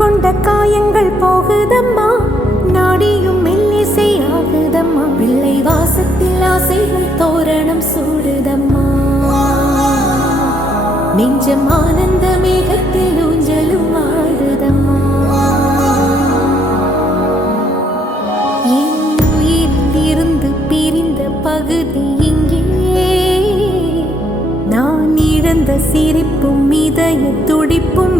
கொண்ட காயங்கள் போகுதம்மா, நாடியும் மெல்லிசை ஆகுதம்மா, பிள்ளை வாசத்தில் ஆசைகள் தோரணம் சூடுதம்மா, நெஞ்சம் ஆனந்த மேகத்தில் ஊஞ்சலும் ஆடுதம்மா. என் உயிரிலிருந்து பிரிந்த பகுதி இங்கே, நான் இழந்த சிரிப்பும் இதய துடிப்பும்